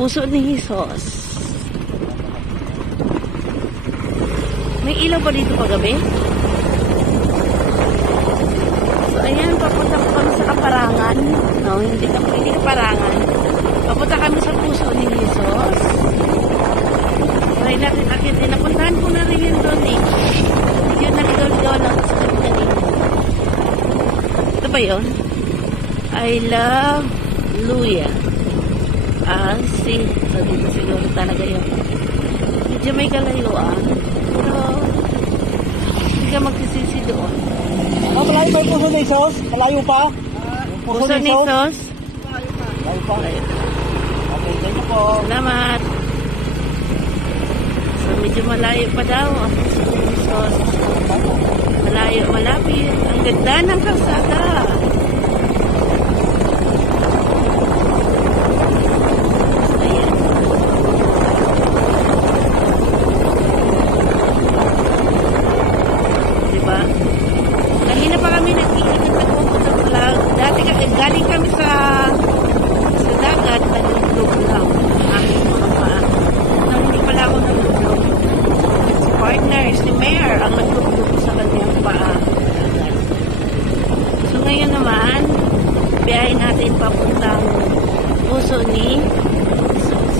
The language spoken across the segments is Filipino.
Puso ni Jesus. May ilaw ba dito paggabi? So, ayan, papunta ko kami sa Kaparangan. No, hindi Kaparangan. Papunta kami sa Puso ni Jesus. Try natin akitin. Napuntahan ko na rin yun doon eh. Yun, naligaw-ligaw lang sa kanina. Ito ba yun? I love Luya. So dito siguro talaga yun. Medyo may kalayuan. Pero, hindi ka magsisisi doon. Malayo pa yung Puso ni Jesus? Malayo pa? Puso ni Jesus. Malayo pa. Okay, thank you po. Salamat. So, medyo malayo pa daw ang Puso ni Jesus. Malayo, malapit. Ang ganda ng kalsada. Galing kami sa dagat, naglublog lang ang aking mga paa. Nang hindi pala ako naglublog. Si partner, si Mayor, ang naglublog sa kanyang paa. So ngayon naman, biyahe natin papuntang Puso ni Jesus.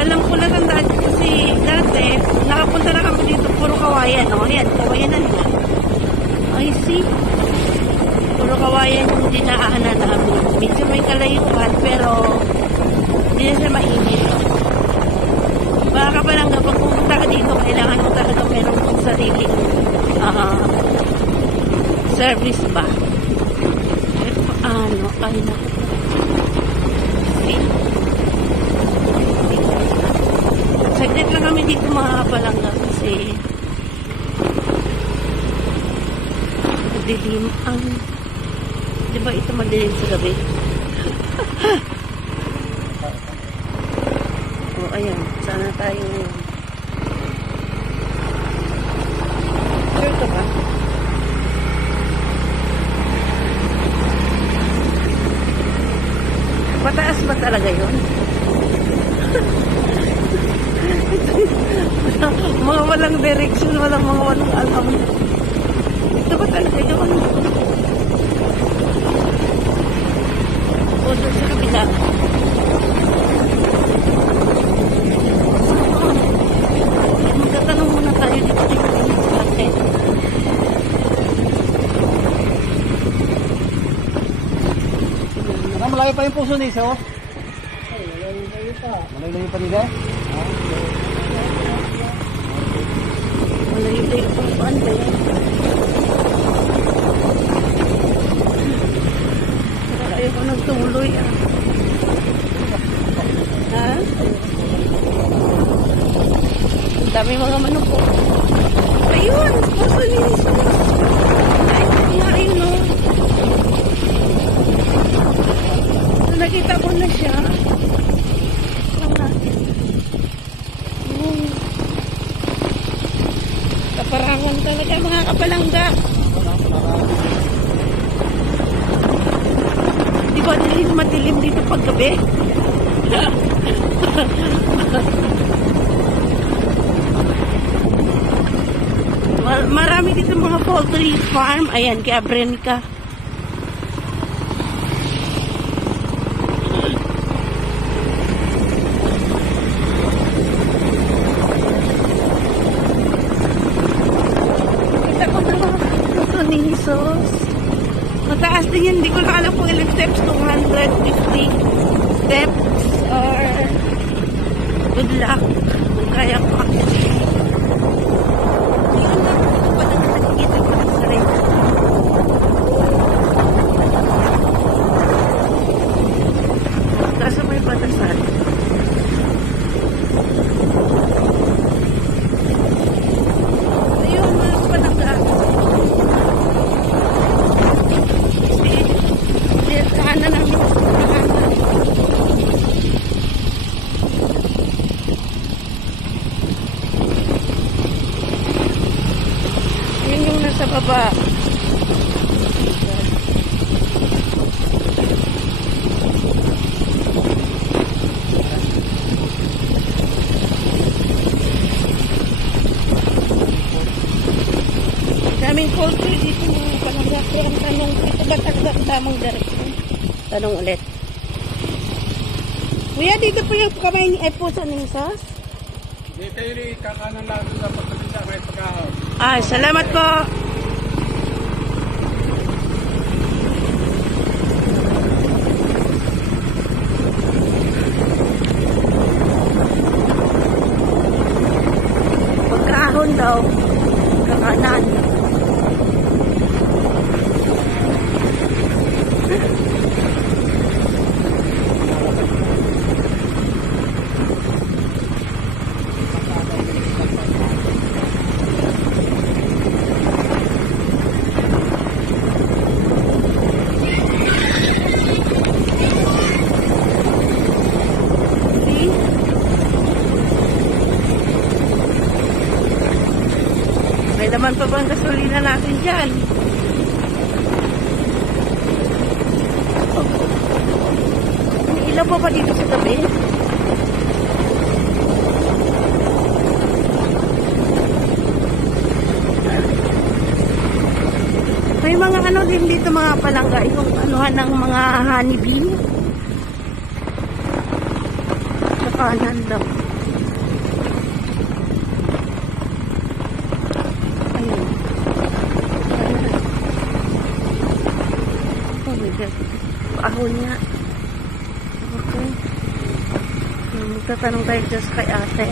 Alam ko na tandaan kasi dati, nakapunta na kami dito, puro kawayan. O, yan, kawayan na nga. I see. Puro kawayan yung dinaanan namin. Medyo may kalayuan, pero hindi na siya mainit. Baka pa lang kapag pumunta ka dito, kailangan mo talaga meron kong sariling service ba? Pero paano? Ay na. See? Saglit lang kami dito mga palangga kasi dilim ang, di ba ito madilim sa gabi? O ayan, sana tayo ngayon. Sure ka ba? Mataas ba talaga yun? Mga walang direction, walang alam. Ito ba talaga yun? O doon sa kabila. Magtatanong muna tayo dito sa atin. Malayo pa yung Puso ni Jesus? Malayo pa nila? Malayo pa yung pang ba yan? Ayaw ko nagtuloy ah. Ha? Ang dami mga manok po. Ayun! Puso ni Jesus. Ay, nga rin no. So, nakita ko na siya. Lang natin. Kaparangan talaga mga kapalangga. Di ba madilim dito paggabi? Marami dito mga poultry farm. Ayan, kaya Brenica. Kita ko na mga Puso ni Jesus. Mataas din yan. Hindi ko na alam kung ilang steps. 250 steps or good luck. Kaya ko actually. Yun lang. Ito pa na nakikita ko na sa rin. Kaso may batasan. Ayun, mga panagdaan. Kanan lang yung kanan. Yun yung nasa baba. Ang tanong, ito ba talaga ang tamang direksyon? Tanong ulit. Kuya, dito po yung kamay ni puso ni Jesus? Dito yung kakanan lang sa pagkakita may pagkahaw. Ah, salamat po. Pagkahon daw. Kakanan. May laman pa bang gasolina natin dyan? May ilaw pa ba dito sa tabi? May mga ano din dito mga palangga, yung anuhan ng mga honeybee. Sa kanan daw. Ayun. Oh my God. Ahon niya. Okay. Magtatanong tayo just kay ate.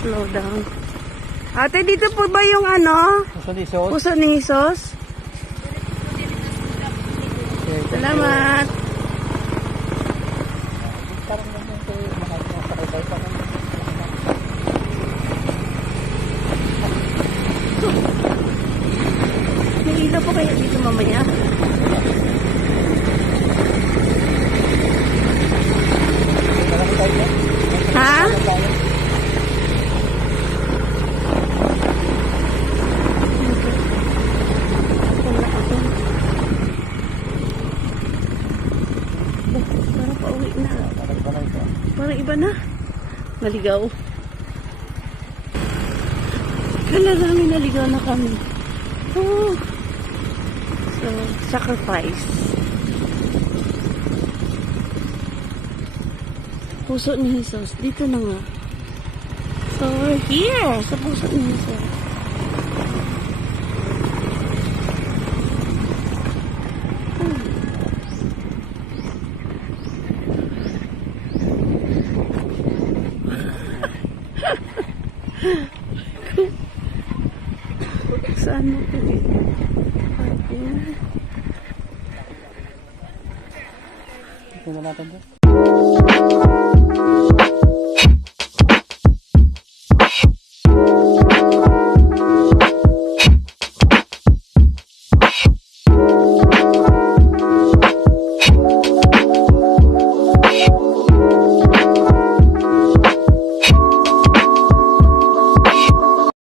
Slow down. Ate, dito po ba yung ano? Puso ni Jesus. Puso ni Jesus? Salamat. Parang naman ito makakasakay pa naman. May ilaw po kaya dito mamaya? Marami tayo yan. Ha? Parang pauwi na. Parang iba na. Naligaw. Kala namin naligaw na kami. Oh. So, sacrifice. Puso ni Jesus. Dito na nga. So, we're here. Sa puso ni Jesus. Saan mo ito? Tingnan natin doon.